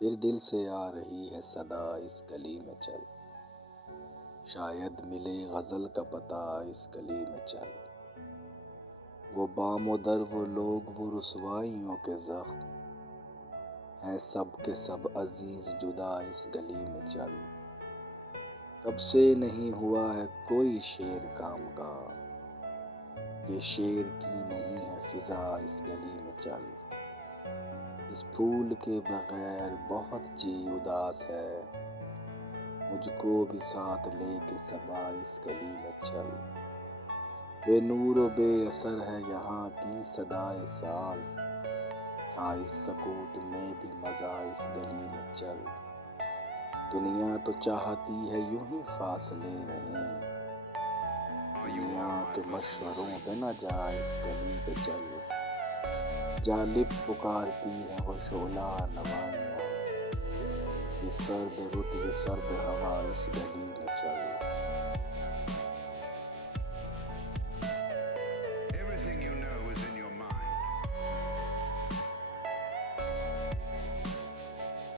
پھر دل سے آ رہی ہے صدا اس گلی میں چل، شاید ملے غزل کا پتہ اس گلی میں چل۔ وہ بام و در وہ لوگ وہ رسوائیوں کے زخم، ہیں سب کے سب عزیز جدا اس گلی میں چل۔ کب سے نہیں ہوا ہے کوئی شعر کام کا، یہ شعر کی نہیں ہے فضا اس گلی میں چل۔ اس پھول کے بغیر بہت جی اداس ہے، مجھ کو بھی ساتھ لے کے صبا اس گلی میں چل۔ بے نور و بے اثر ہے یہاں کی صدائے ساز، تھا اس سکوت میں بھی مزہ اس گلی میں چل۔ دنیا تو چاہتی ہے یوں ہی فاصلے رہیں، دنیا کے مشوروں پہ نہ جا اس گلی پہ چل۔ جالب پکارتی ہے وہ شعلہ نوالیاں، یہ سرد رت یہ سرد ہوا اس گلی میں چل۔